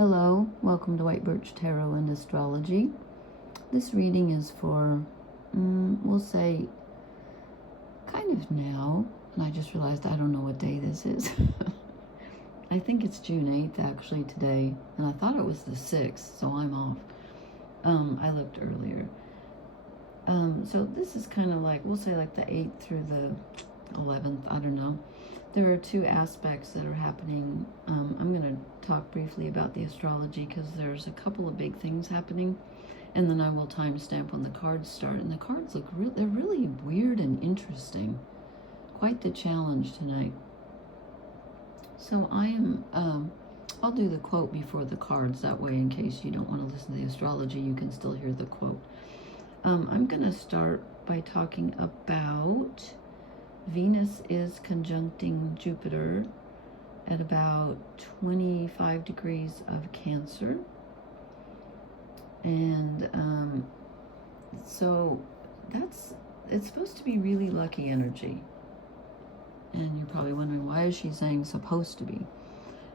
Hello, welcome to White Birch Tarot and Astrology. This reading is for, we'll say, kind of now. And I just realized I don't know what day this is. I think it's June 8th actually today. And I thought it was the 6th, so I'm off. I looked earlier. So this is kind of like, we'll say like the 8th through the 11th, I don't know. There are two aspects that are happening. I'm going to talk briefly about the astrology because there's a couple of big things happening, and then I will timestamp when the cards start. And the cards look they're really weird and interesting. Quite the challenge tonight. So I am, I'll do the quote before the cards, that way in case you don't want to listen to the astrology, you can still hear the quote. I'm going to start by talking about Venus is conjuncting Jupiter at about 25 degrees of Cancer. And so it's supposed to be really lucky energy. And you're probably wondering, why is she saying supposed to be?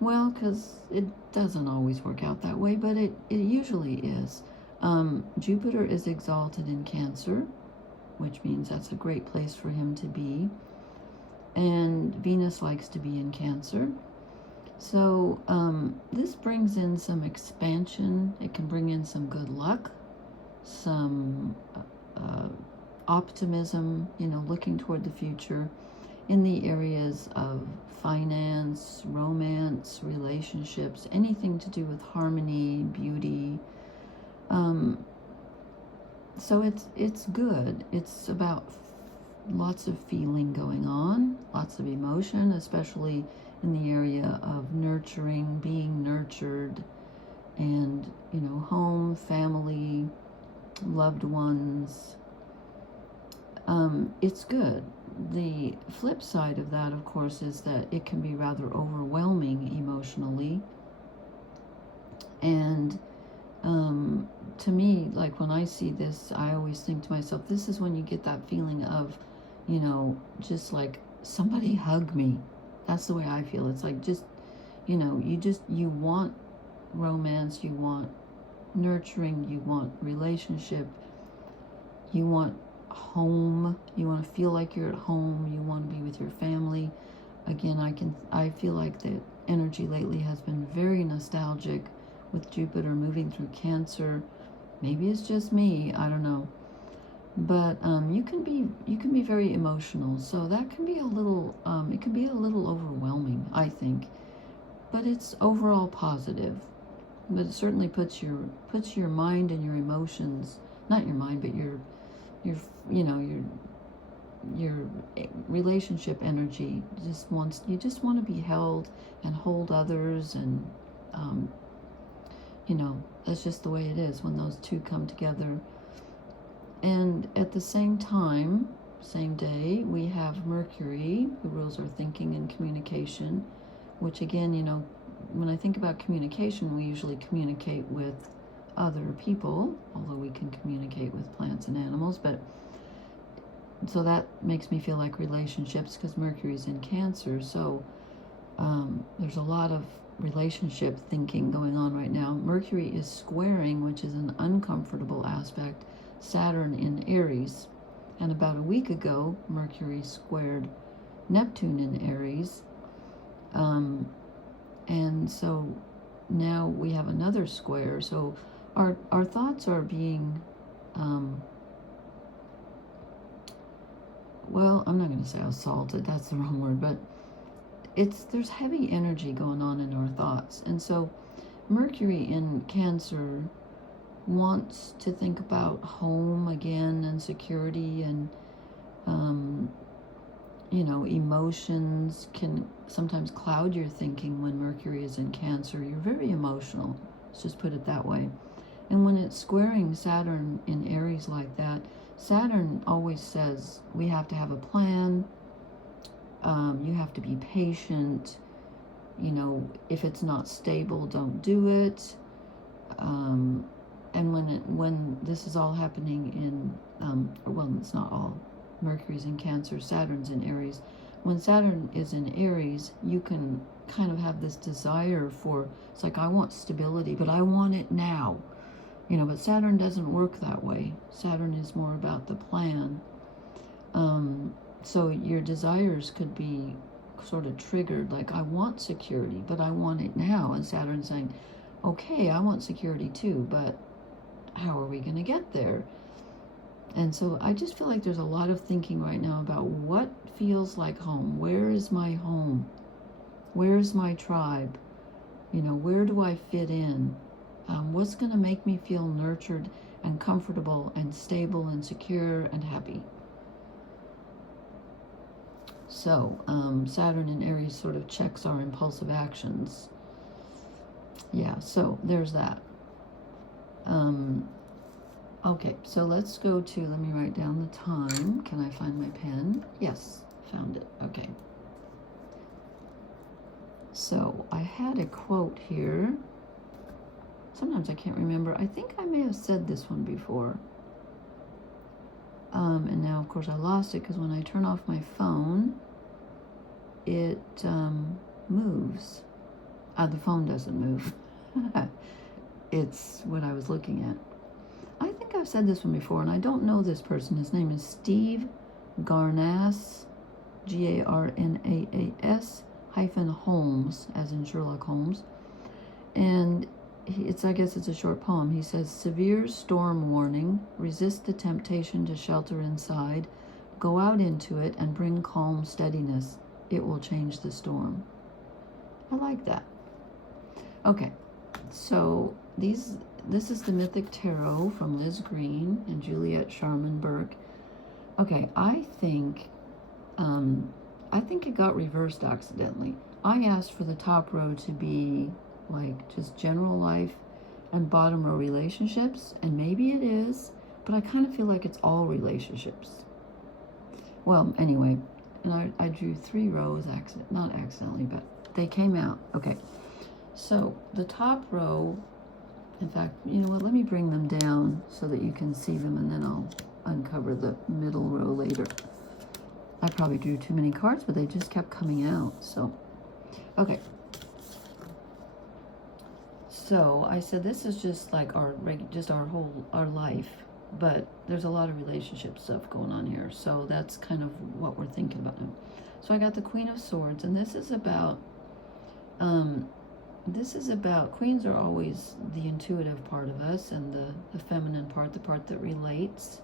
Well, because it doesn't always work out that way, but it usually is. Jupiter is exalted in Cancer, which means that's a great place for him to be. And Venus likes to be in Cancer. So this brings in some expansion. It can bring in some good luck, some optimism, looking toward the future in the areas of finance, romance, relationships, anything to do with harmony, beauty. So it's good. It's about lots of feeling going on, lots of emotion, especially in the area of nurturing, being nurtured, and, home, family, loved ones. It's good. The flip side of that, of course, is that it can be rather overwhelming emotionally. And to me, like when I see this, I always think to myself, this is when you get that feeling of, just like somebody hug me. That's the way I feel. It's like just, you want romance, you want nurturing, you want relationship, you want home, you want to feel like you're at home, you want to be with your family. Again, I feel like the energy lately has been very nostalgic with Jupiter moving through Cancer. Maybe it's just me, I don't know. But you can be very emotional, so that can be a little it can be a little overwhelming, I think. But it's overall positive. But it certainly puts your mind and your emotions, not your mind, but your relationship energy you just want to be held and hold others, and that's just the way it is when those two come together. And at the same time, same day, we have Mercury, who rules our thinking and communication, which again, when I think about communication, we usually communicate with other people, although we can communicate with plants and animals. But so that makes me feel like relationships, because Mercury's in Cancer. So there's a lot of relationship thinking going on right now. Mercury is squaring, which is an uncomfortable aspect, Saturn in Aries. And about a week ago, Mercury squared Neptune in Aries. And so now we have another square. So our thoughts are being, well, I'm not going to say assaulted, that's the wrong word, but there's heavy energy going on in our thoughts. And so Mercury in Cancer wants to think about home again, and security, and emotions can sometimes cloud your thinking. When Mercury is in Cancer, you're very emotional, let's just put it that way. And when it's squaring Saturn in Aries like that, Saturn always says we have to have a plan. You have to be patient. If it's not stable, don't do it. And when this is all happening in, well, it's not all. Mercury's in Cancer, Saturn's in Aries. When Saturn is in Aries, you can kind of have this desire for, it's like, I want stability, but I want it now. You know, but Saturn doesn't work that way. Saturn is more about the plan. So your desires could be sort of triggered, like, I want security, but I want it now. And Saturn's saying, okay, I want security too, but how are we going to get there? And so I just feel like there's a lot of thinking right now about what feels like home. Where is my home? Where is my tribe? You know, where do I fit in? What's going to make me feel nurtured and comfortable and stable and secure and happy? So Saturn in Aries sort of checks our impulsive actions. Yeah, so there's that. Okay, so let's go to, let me write down the time. Can I find my pen? Yes, found it. Okay. So I had a quote here. Sometimes I can't remember. I think I may have said this one before. And now, of course, I lost it because when I turn off my phone, it moves. The phone doesn't move. It's what I was looking at. I think I've said this one before, and I don't know this person. His name is Steve Garnaas, Garnaas -Holmes, as in Sherlock Holmes. And I guess it's a short poem. He says, severe storm warning, resist the temptation to shelter inside, go out into it and bring calm steadiness. It will change the storm. I like that. Okay, so this is the Mythic Tarot from Liz Green and Juliet Sharman-Burke. Okay, I think it got reversed accidentally. I asked for the top row to be like just general life and bottom row relationships, and maybe it is, but I kind of feel like it's all relationships. Well, anyway, and I drew 3 rows, not accidentally, but they came out. Okay, so the top row, in fact, you know what, let me bring them down so that you can see them, and then I'll uncover the middle row later. I probably drew too many cards, but they just kept coming out, so. Okay. So I said this is just like our life, but there's a lot of relationship stuff going on here. So that's kind of what we're thinking about now. So I got the Queen of Swords, and this is about queens are always the intuitive part of us, and the feminine part, the part that relates.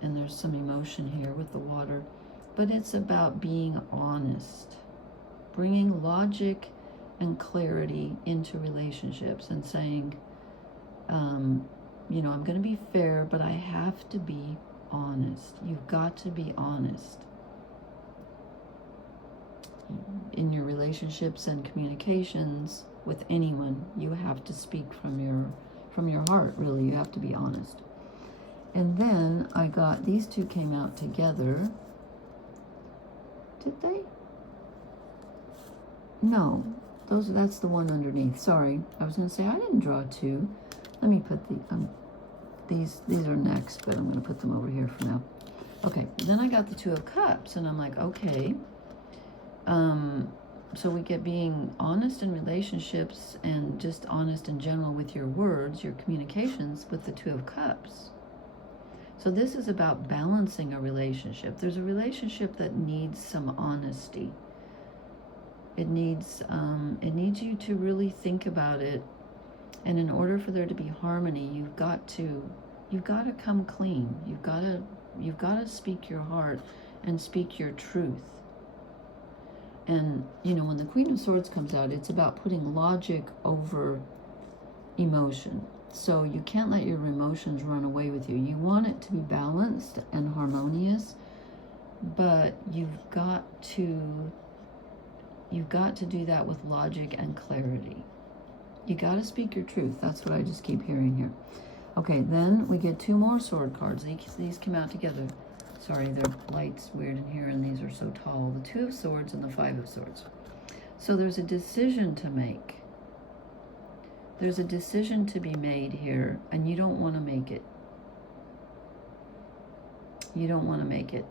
And there's some emotion here with the water, but it's about being honest, bringing logic and clarity into relationships, and saying, you know, I'm going to be fair, but I have to be honest. You've got to be honest in your relationships and communications with anyone. You have to speak from your heart, really. You have to be honest. And then I got, these two came out together. Did they? No, that's the one underneath. Sorry, I was going to say I didn't draw 2. Let me put these are next, but I'm going to put them over here for now. Okay, then I got the 2 of Cups, and I'm like, okay. So we get being honest in relationships and just honest in general with your words, your communications, with the 2 of Cups. So this is about balancing a relationship. There's a relationship that needs some honesty. It needs you to really think about it, and in order for there to be harmony, you've got to come clean. You've got to speak your heart and speak your truth. And you know, when the Queen of Swords comes out, it's about putting logic over emotion. So you can't let your emotions run away with you. You want it to be balanced and harmonious, but you've got to do that with logic and clarity. You got to speak your truth. That's what I just keep hearing here. Okay, then we get 2 more sword cards. These come out together. Sorry, their light's weird in here, and these are so tall. The 2 of Swords and the 5 of Swords. So there's a decision to make. There's a decision to be made here, and you don't want to make it. You don't want to make it.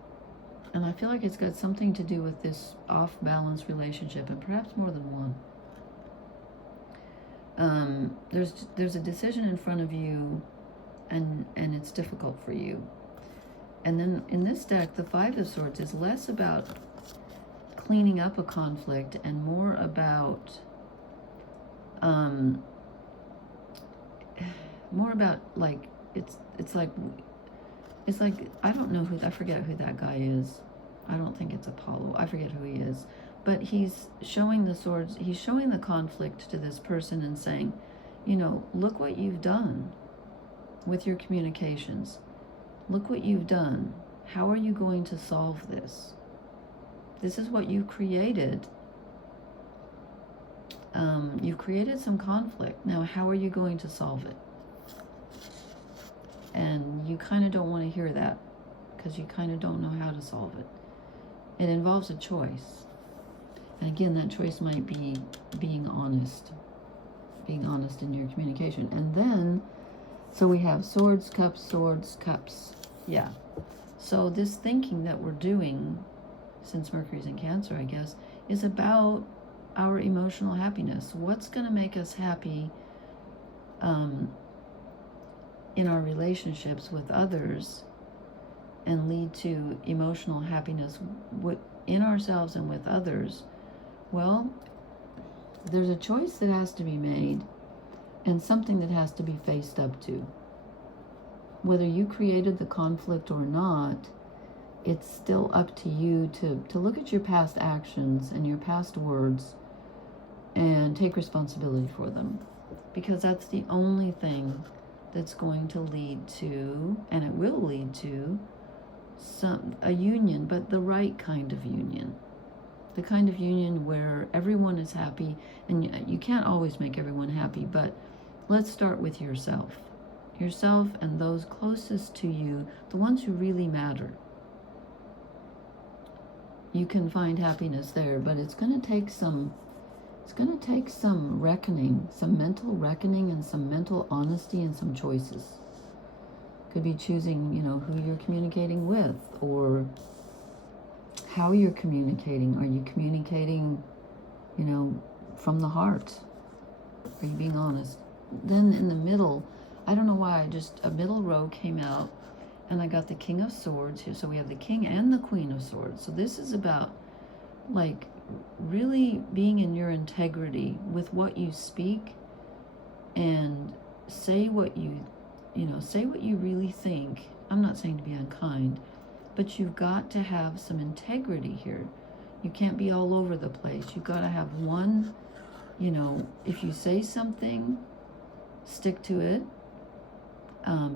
And I feel like it's got something to do with this off-balance relationship, and perhaps more than one. There's a decision in front of you, and it's difficult for you. And then in this deck, the Five of Swords is less about cleaning up a conflict and more about like it's like I don't know I forget who that guy is. I don't think it's Apollo. I forget who he is. But he's showing the swords, he's showing the conflict to this person and saying, you know, look what you've done with your communications. Look what you've done. How are you going to solve this? This is what you've created. You've created some conflict. Now, how are you going to solve it? And you kind of don't want to hear that because you kind of don't know how to solve it. It involves a choice. And again, that choice might be being honest in your communication. And then, so we have swords, cups. Yeah. So this thinking that we're doing, since Mercury's in Cancer, I guess, is about our emotional happiness. What's going to make us happy in our relationships with others and lead to emotional happiness in ourselves and with others? Well, there's a choice that has to be made and something that has to be faced up to. Whether you created the conflict or not, it's still up to you to look at your past actions and your past words and take responsibility for them. Because that's the only thing that's going to lead to, and it will lead to, a union, but the right kind of union. The kind of union where everyone is happy, and you can't always make everyone happy, but let's start with yourself. Yourself and those closest to you, the ones who really matter. You can find happiness there, but it's going to take some reckoning, some mental reckoning, and some mental honesty, and some choices. Could be choosing, you know, who you're communicating with, or how you're communicating. Are you communicating, you know, from the heart? Are you being honest? Then in the middle, I don't know why, just a middle row came out, and I got the King of Swords here. So we have the King and the Queen of Swords. So this is about, like, really being in your integrity with what you speak, and say what you really think. I'm not saying to be unkind, but you've got to have some integrity here. You can't be all over the place. You've got to have one, you know, if you say something, stick to it.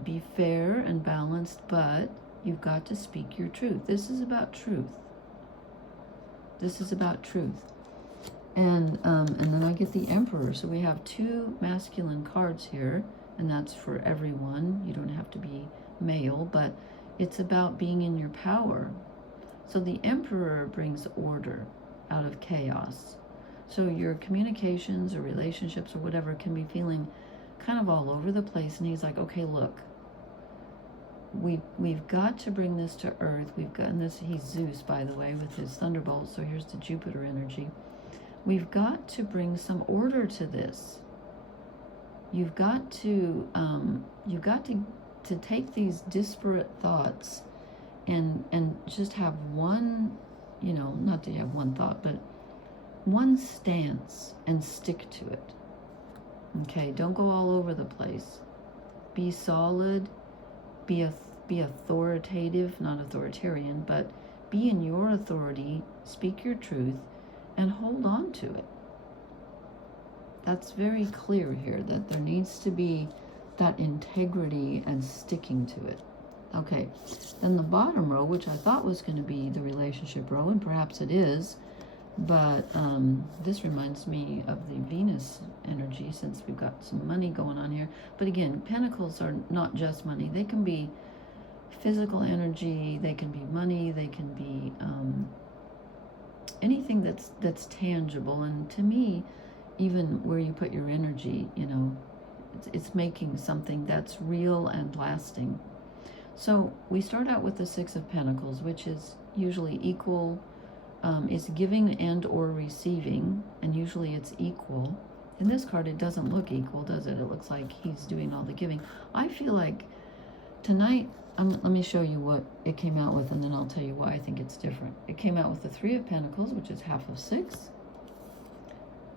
Be fair and balanced, but you've got to speak your truth. This is about truth. This is about truth. And then I get the Emperor. So we have two masculine cards here, and that's for everyone. You don't have to be male, but it's about being in your power. So the Emperor brings order out of chaos. So your communications or relationships or whatever can be feeling kind of all over the place, and he's like, okay, look, we've got to bring this to earth. We've gotten this. He's Zeus, by the way, with his thunderbolt. So here's the Jupiter energy. We've got to bring some order to this. You've got to take these disparate thoughts and just have one, you know, not to have one thought, but one stance and stick to it. Okay, don't go all over the place. Be solid, be authoritative, not authoritarian, but be in your authority, speak your truth, and hold on to it. That's very clear here, that there needs to be that integrity and sticking to it. Okay, then the bottom row, which I thought was going to be the relationship row, and perhaps it is, but this reminds me of the Venus energy, since we've got some money going on here. But again, pentacles are not just money. They can be physical energy, they can be money, they can be anything that's tangible. And to me, even where you put your energy, you know, it's making something that's real and lasting. So we start out with the Six of Pentacles, which is usually equal. It's giving and or receiving, and usually it's equal. In this card, it doesn't look equal, does it? It looks like he's doing all the giving. I feel like tonight, let me show you what it came out with, and then I'll tell you why I think it's different. It came out with the Three of Pentacles, which is half of 6,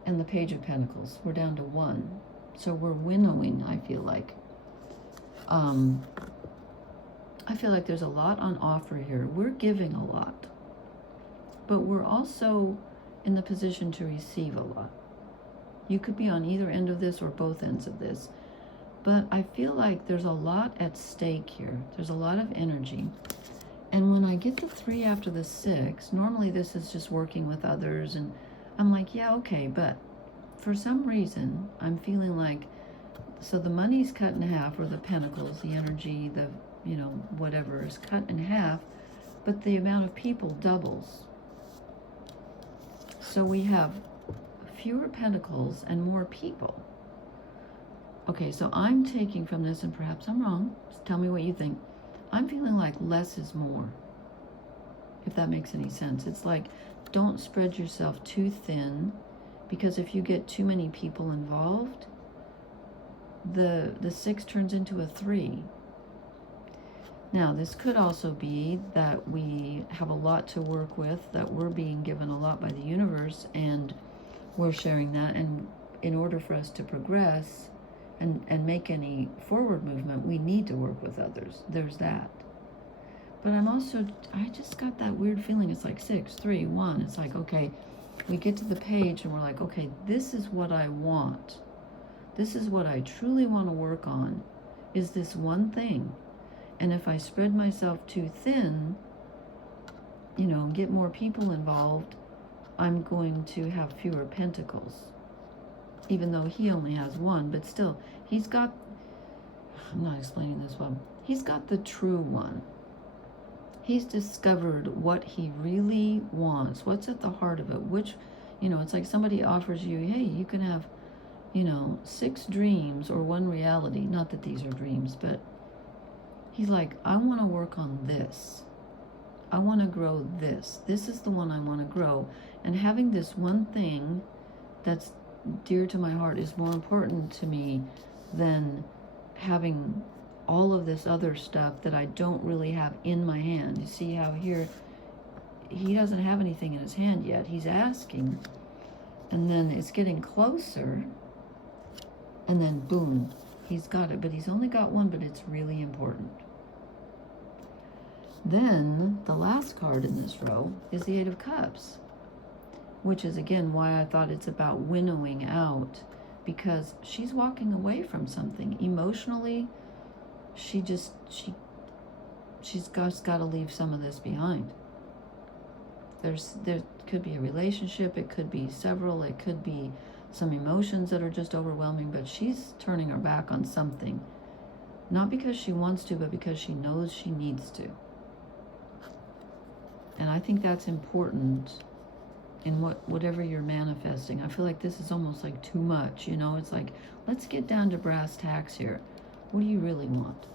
and the Page of Pentacles. We're down to 1. So we're winnowing, I feel like. I feel like there's a lot on offer here. We're giving a lot, but we're also in the position to receive a lot. You could be on either end of this or both ends of this, but I feel like there's a lot at stake here. There's a lot of energy. And when I get the 3 after the 6, normally this is just working with others, and I'm like, yeah, okay, but for some reason, I'm feeling like, so the money's cut in half, or the pentacles, the energy, the, whatever is cut in half, but the amount of people doubles. So we have fewer pentacles and more people. Okay, so I'm taking from this, and perhaps I'm wrong, just tell me what you think. I'm feeling like less is more, if that makes any sense. It's like, don't spread yourself too thin, because if you get too many people involved, the 6 turns into a 3. Now, this could also be that we have a lot to work with, that we're being given a lot by the universe, and we're sharing that, and in order for us to progress and make any forward movement, we need to work with others. There's that. But I just got that weird feeling. It's like 6, 3, 1. It's like, okay, we get to the page and we're like, okay, this is what I want. This is what I truly want to work on, is this one thing. And if I spread myself too thin, get more people involved, I'm going to have fewer pentacles. Even though he only has 1, but still, I'm not explaining this well. He's got the true one. He's discovered what he really wants, what's at the heart of it, it's like somebody offers you, hey, you can have, 6 dreams or 1 reality. Not that these are dreams, but he's like, I want to work on this. I want to grow this. This is the one I want to grow. And having this one thing that's dear to my heart is more important to me than having all of this other stuff that I don't really have in my hand. You see how here, he doesn't have anything in his hand yet. He's asking, and then it's getting closer, and then boom, he's got it. But he's only got 1, but it's really important. Then the last card in this row is the 8 of Cups, which is again why I thought it's about winnowing out, because she's walking away from something emotionally. She's got to leave some of this behind. There could be a relationship, it could be several, it could be some emotions that are just overwhelming, but she's turning her back on something, not because she wants to, but because she knows she needs to. And I think that's important in whatever you're manifesting. I feel like this is almost like too much, it's like, let's get down to brass tacks here. What do you really want?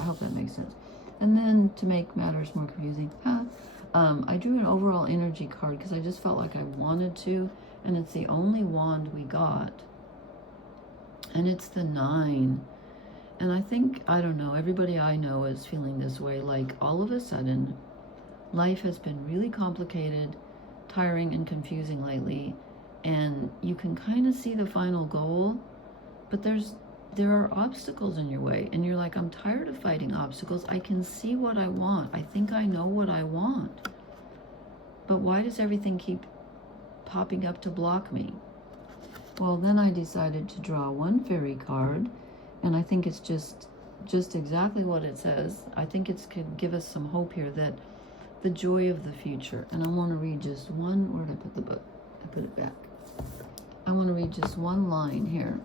I hope that makes sense. And then to make matters more confusing, I drew an overall energy card because I just felt like I wanted to, and it's the only wand we got, and it's the 9. And I think, I don't know, everybody I know is feeling this way, like all of a sudden life has been really complicated, tiring, and confusing lately, and you can kind of see the final goal, but there are obstacles in your way, and you're like, I'm tired of fighting obstacles. I can see what I want. I think I know what I want, but why does everything keep popping up to block me? Well, then I decided to draw 1 fairy card, and I think it's just exactly what it says. I think it's could give us some hope here, that the joy of the future. And I want to read just one. Where did I put the book? I put it back. I want to read just 1 line here,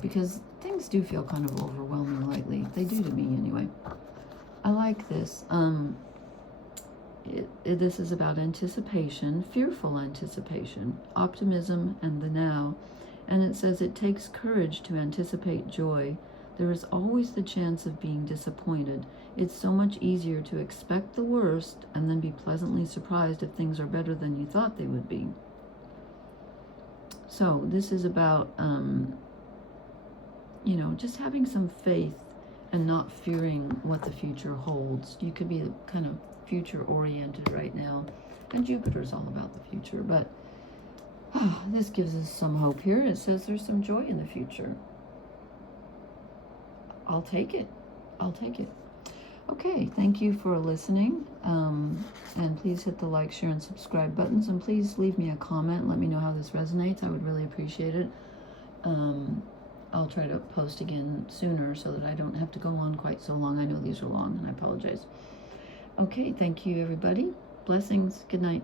because things do feel kind of overwhelming lately. They do to me anyway. I like this. This is about anticipation, fearful anticipation, optimism, and the now. And it says, it takes courage to anticipate joy, There is always the chance of being disappointed. It's so much easier to expect the worst and then be pleasantly surprised if things are better than you thought they would be. So this is about, just having some faith and not fearing what the future holds. You could be kind of future oriented right now, and Jupiter's all about the future, but this gives us some hope here. It says there's some joy in the future. I'll take it. Okay, thank you for listening, and please hit the like, share, and subscribe buttons, and please leave me a comment. Let me know how this resonates. I would really appreciate it. I'll try to post again sooner so that I don't have to go on quite so long. I know these are long, and I apologize. Okay, thank you, everybody. Blessings. Good night.